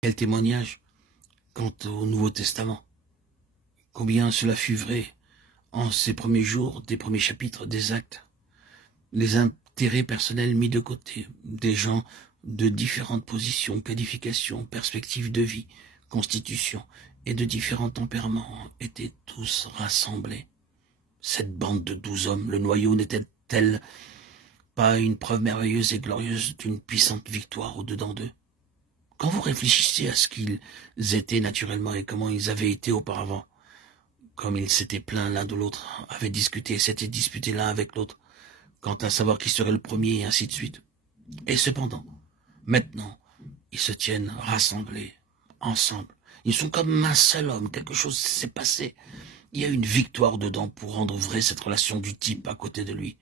Quel témoignage quant au Nouveau Testament. Combien cela fut vrai en ces premiers jours, des premiers chapitres des Actes. Les intérêts personnels mis de côté, des gens de différentes positions, qualifications, perspectives de vie, constitution et de différents tempéraments étaient tous rassemblés. Cette bande de 12 hommes, le noyau n'était-elle pas une preuve merveilleuse et glorieuse d'une puissante victoire au-dedans d'eux? Quand vous réfléchissez à ce qu'ils étaient naturellement et comment ils avaient été auparavant, comme ils s'étaient plaints l'un de l'autre, avaient discuté, s'étaient disputés l'un avec l'autre, quant à savoir qui serait le premier et ainsi de suite. Et cependant, maintenant, ils se tiennent rassemblés, ensemble. Ils sont comme un seul homme, quelque chose s'est passé. Il y a une victoire dedans pour rendre vraie cette relation du type à côté de lui.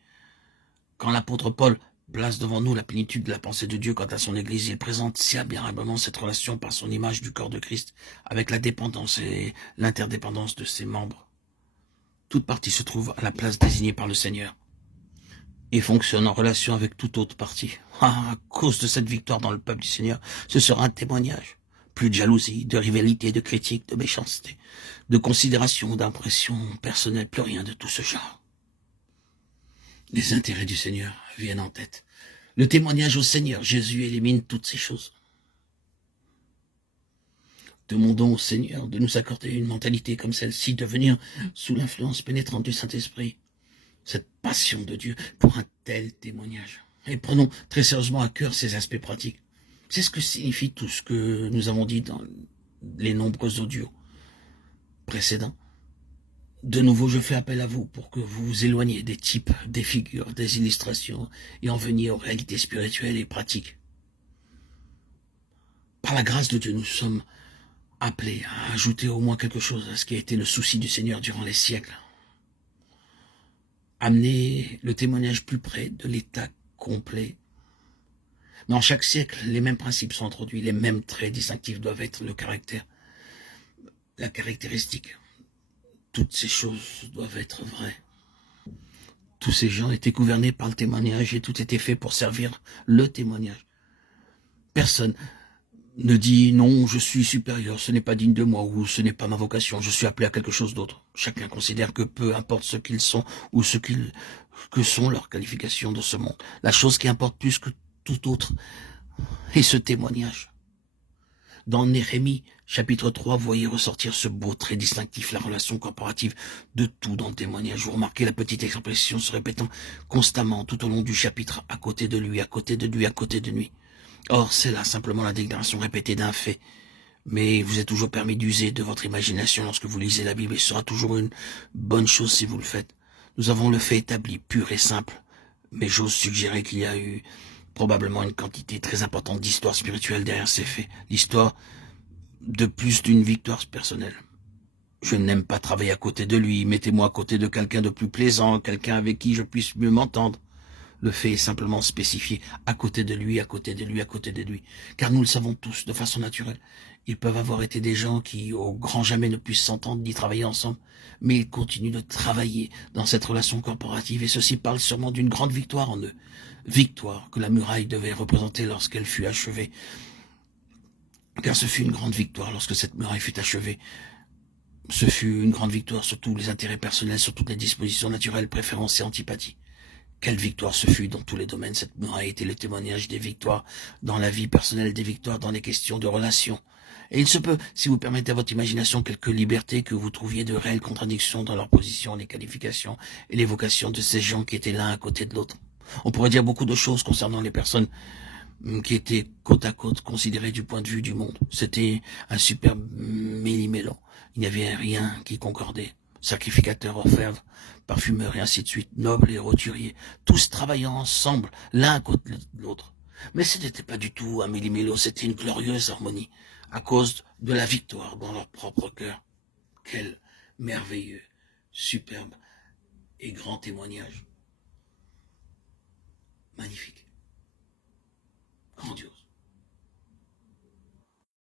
Quand l'apôtre Paul place devant nous la plénitude de la pensée de Dieu quant à son Église, il présente si admirablement cette relation par son image du corps de Christ, avec la dépendance et l'interdépendance de ses membres. Toute partie se trouve à la place désignée par le Seigneur et fonctionne en relation avec toute autre partie. À cause de cette victoire dans le peuple du Seigneur, ce sera un témoignage. Plus de jalousie, de rivalité, de critique, de méchanceté, de considération, d'impression personnelle, plus rien de tout ce genre. Les intérêts du Seigneur viennent en tête. Le témoignage au Seigneur, Jésus élimine toutes ces choses. Demandons au Seigneur de nous accorder une mentalité comme celle-ci, de venir sous l'influence pénétrante du Saint-Esprit, cette passion de Dieu pour un tel témoignage. Et prenons très sérieusement à cœur ces aspects pratiques. C'est ce que signifie tout ce que nous avons dit dans les nombreux audios précédents. De nouveau, je fais appel à vous pour que vous vous éloigniez des types, des figures, des illustrations et en veniez aux réalités spirituelles et pratiques. Par la grâce de Dieu, nous sommes appelés à ajouter au moins quelque chose à ce qui a été le souci du Seigneur durant les siècles. Amener le témoignage plus près de l'état complet. Dans chaque siècle, les mêmes principes sont introduits, les mêmes traits distinctifs doivent être le caractère, la caractéristique. Toutes ces choses doivent être vraies. Tous ces gens étaient gouvernés par le témoignage et tout était fait pour servir le témoignage. Personne ne dit non, je suis supérieur, ce n'est pas digne de moi ou ce n'est pas ma vocation, je suis appelé à quelque chose d'autre. Chacun considère que peu importe ce qu'ils sont ou que sont leurs qualifications dans ce monde. La chose qui importe plus que tout autre est ce témoignage. Dans Néhémie, chapitre 3, vous voyez ressortir ce beau trait distinctif, la relation corporative de tout dans le témoignage. Vous remarquez la petite expression se répétant constamment tout au long du chapitre, à côté de lui, à côté de lui, à côté de lui. Or, c'est là simplement la déclaration répétée d'un fait. Mais vous êtes toujours permis d'user de votre imagination lorsque vous lisez la Bible, et ce sera toujours une bonne chose si vous le faites. Nous avons le fait établi, pur et simple, mais j'ose suggérer qu'il y a eu probablement une quantité très importante d'histoire spirituelle derrière ces faits. L'histoire de plus d'une victoire personnelle. Je n'aime pas travailler à côté de lui, mettez-moi à côté de quelqu'un de plus plaisant, quelqu'un avec qui je puisse mieux m'entendre. Le fait est simplement spécifié à côté de lui, à côté de lui, à côté de lui. Car nous le savons tous, de façon naturelle. Ils peuvent avoir été des gens qui, au grand jamais, ne puissent s'entendre ni travailler ensemble. Mais ils continuent de travailler dans cette relation corporative et ceci parle sûrement d'une grande victoire en eux. Victoire que la muraille devait représenter lorsqu'elle fut achevée. Car ce fut une grande victoire lorsque cette muraille fut achevée. Ce fut une grande victoire sur tous les intérêts personnels, sur toutes les dispositions naturelles, préférences et antipathies. Quelle victoire ce fut dans tous les domaines. Cette muraille était le témoignage des victoires dans la vie personnelle, des victoires dans les questions de relations. Et il se peut, si vous permettez à votre imagination quelques libertés, que vous trouviez de réelles contradictions dans leur position, les qualifications et les vocations de ces gens qui étaient l'un à côté de l'autre. On pourrait dire beaucoup de choses concernant les personnes qui étaient côte à côte considérées du point de vue du monde. C'était un superbe méli-mélo. Il n'y avait rien qui concordait. Sacrificateurs, orfèvres, parfumeurs et ainsi de suite, nobles et roturiers, tous travaillant ensemble, l'un à côté de l'autre. Mais ce n'était pas du tout un méli-mélo, c'était une glorieuse harmonie, à cause de la victoire dans leur propre cœur. Quel merveilleux, superbe et grand témoignage. Magnifique. Grandiose.